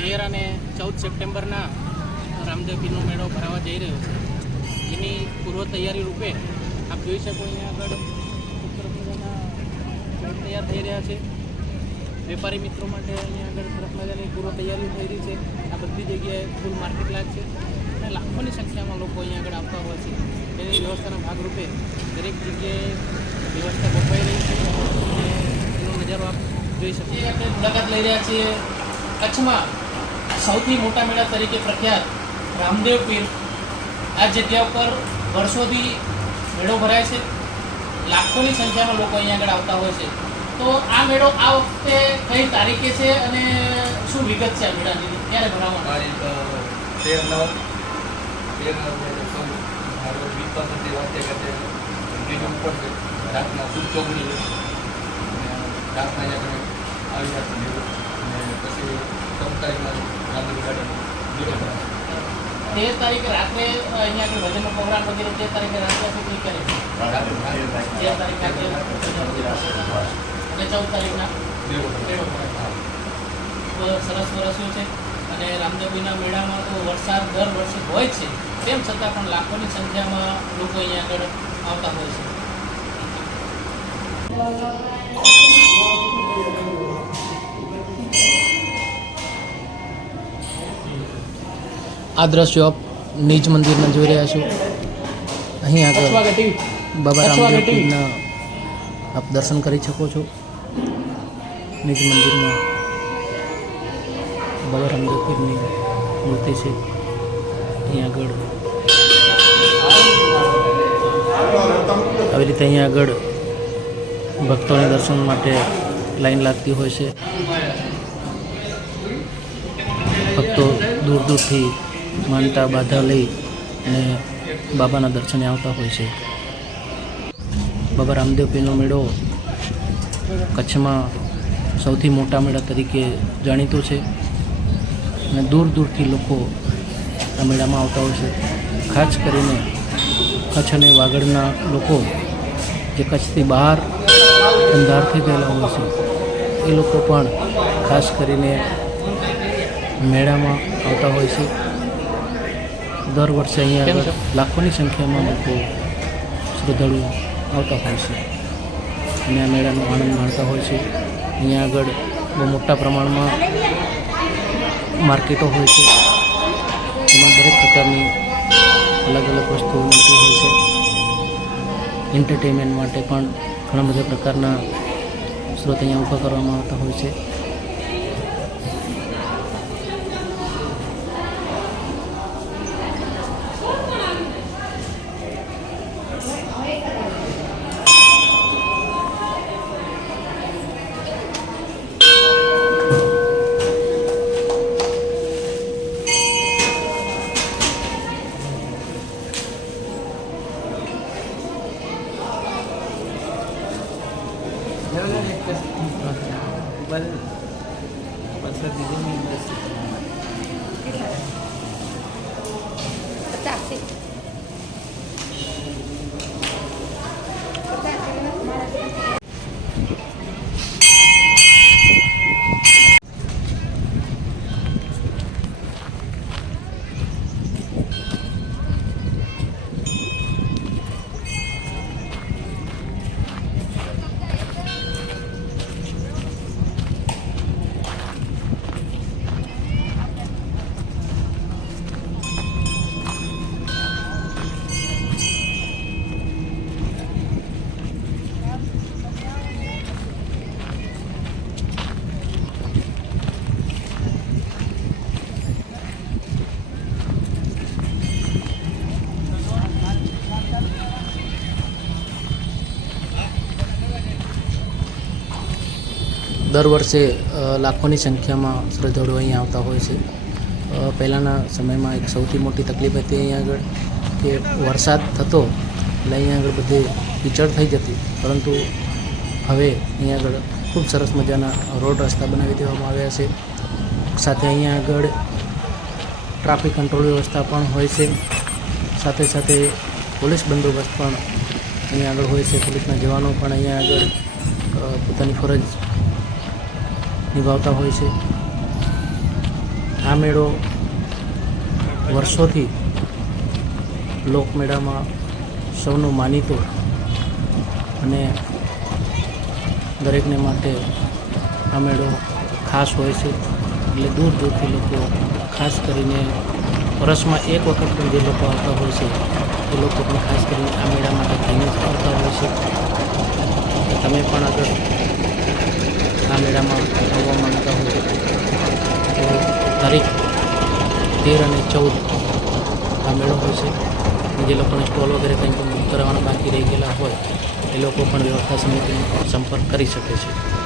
તેર અને ચૌદ સપ્ટેમ્બરના રામદેવજીનો મેળો ભરાવા જઈ રહ્યો છે. એની પૂર્વ તૈયારી રૂપે આપ જોઈ શકો અહીંયા આગળ ઉત્તર પૂજાના તૈયાર થઈ રહ્યા છે. વેપારી મિત્રો માટે અહીંયા આગળ સરસ મજાની પૂર્વ તૈયારીઓ થઈ રહી છે. આ બધી જગ્યાએ ફૂલ માર્કેટ લાગ છે અને લાખોની સંખ્યામાં લોકો અહીંયા આગળ આવતા હોય છે. એની વ્યવસ્થાના ભાગરૂપે દરેક જગ્યાએ વ્યવસ્થા ગોઠવાઈ રહી છે. અને એનો નજારો આપ જોઈ શકો છો. આપણે મુલાકાત લઈ રહ્યા છીએ કચ્છમાં સૌથી મોટા મેળા તરીકે પ્રખ્યાત રામદેવ પીર. આ જગ્યા ઉપર વર્ષોથી મેળો ભરાય છે. લાખોની સંખ્યામાં લોકો અહીંયા આગળ આવતા હોય છે. તો આ મેળો આ વખતે કઈ તારીખે છે અને શું વિગત છે આ મેળાની? ક્યારે ભરાવાનો? તારીખ તેર નવ. તેર નવ રાતના શુભ ચોકડી રાતના આવી જશે પછી ચૌદ તારીખના તેર તારીખે રાત્રે અહીંયા આગળ ભજનનો પ્રોગ્રામ વગેરે તેર તારીખે રાત્રે તેર તારીખ રાત્રે અને ચૌદ તારીખના. સરસ વરસ્યું છે. અને રામદેવીના મેળામાં તો વરસાદ દર વર્ષે હોય છે. તેમ છતાં પણ લાખોની સંખ્યામાં લોકો અહીંયા આગળ આવતા હોય છે. આ દ્રશ્યો આપ નિજ મંદિરમાં જોઈ રહ્યા છો. અહીં આગળ બાબા રામદેવ પીરના આપ દર્શન કરી શકો છો. નીચ મંદિરમાં બાબા રામદેવ પીરની મૂર્તિ છે. અહીં આગળ આવી રીતે અહીંયા આગળ ભક્તોને દર્શન માટે લાઈન લાગતી હોય છે. ભક્તો દૂર દૂરથી માનતા બાધા લઈ અને બાબાના દર્શને આવતા હોય છે. બાબા રામદેવ પીરનો મેળો કચ્છમાં સૌથી મોટા મેળા તરીકે જાણીતો છે અને દૂર દૂરથી લોકો આ મેળામાં આવતા હોય છે. ખાસ કરીને કચ્છ અને વાગડના લોકો જે કચ્છથી બહાર અંધારથી ગયેલા હોય છે, એ લોકો પણ ખાસ કરીને મેળામાં આવતા હોય છે. દર વર્ષે અહીંયા લાખોની સંખ્યામાં લોકો શ્રદ્ધાળુઓ આવતા હોય છે. અને આ મેળાનો આનંદ માણતા હોય છે. અહીંયા આગળ બહુ મોટા પ્રમાણમાં માર્કેટો હોય છે. એમાં દરેક પ્રકારની અલગ અલગ વસ્તુઓ મળતી હોય છે. એન્ટરટેનમેન્ટ માટે પણ ઘણા બધા પ્રકારના સ્ત્રોત અહીંયા ઊભા કરવામાં આવતા હોય છે. ¿Cuál, cuál fue el video દર વર્ષે લાખોની સંખ્યામાં શ્રદ્ધાળુઓ અહીંયા આવતા હોય છે. પહેલાંના સમયમાં એક સૌથી મોટી તકલીફ હતી અહીં આગળ કે વરસાદ થતો એટલે અહીં આગળ બધે કીચડ થઈ જતી. પરંતુ હવે અહીં આગળ ખૂબ સરસ મજાના રોડ રસ્તા બનાવી દેવામાં આવ્યા છે. સાથે અહીંયા આગળ ટ્રાફિક કંટ્રોલ વ્યવસ્થા પણ હોય છે. સાથે સાથે પોલીસ બંદોબસ્ત પણ અહીંયા આગળ હોય છે. પોલીસના જવાનો પણ અહીંયા આગળ પોતાની ફરજ નિભાવતા હોય છે. આ મેળો વર્ષોથી લોકમેળામાં સૌનું માનીતો અને દરેકને માટે આ મેળો ખાસ હોય છે. એટલે દૂર દૂરથી લોકો ખાસ કરીને વર્ષમાં એક વખત પણ જે લોકો આવતા હોય છે, એ લોકો પણ ખાસ કરીને આ મેળા માટે થઈને જ આવતા હોય છે. તમે પણ આગળ આ મેળામાં આવવા માંગતા હોય તો તારીખ તેર અને ચૌદ આ મેળો હોય છે. જે લોકોને સ્ટોલ વગેરે કંઈ પણ બુક કરાવવાના બાકી રહી ગયેલા હોય, એ લોકો પણ વ્યવસ્થા સમિતિનો સંપર્ક કરી શકે છે.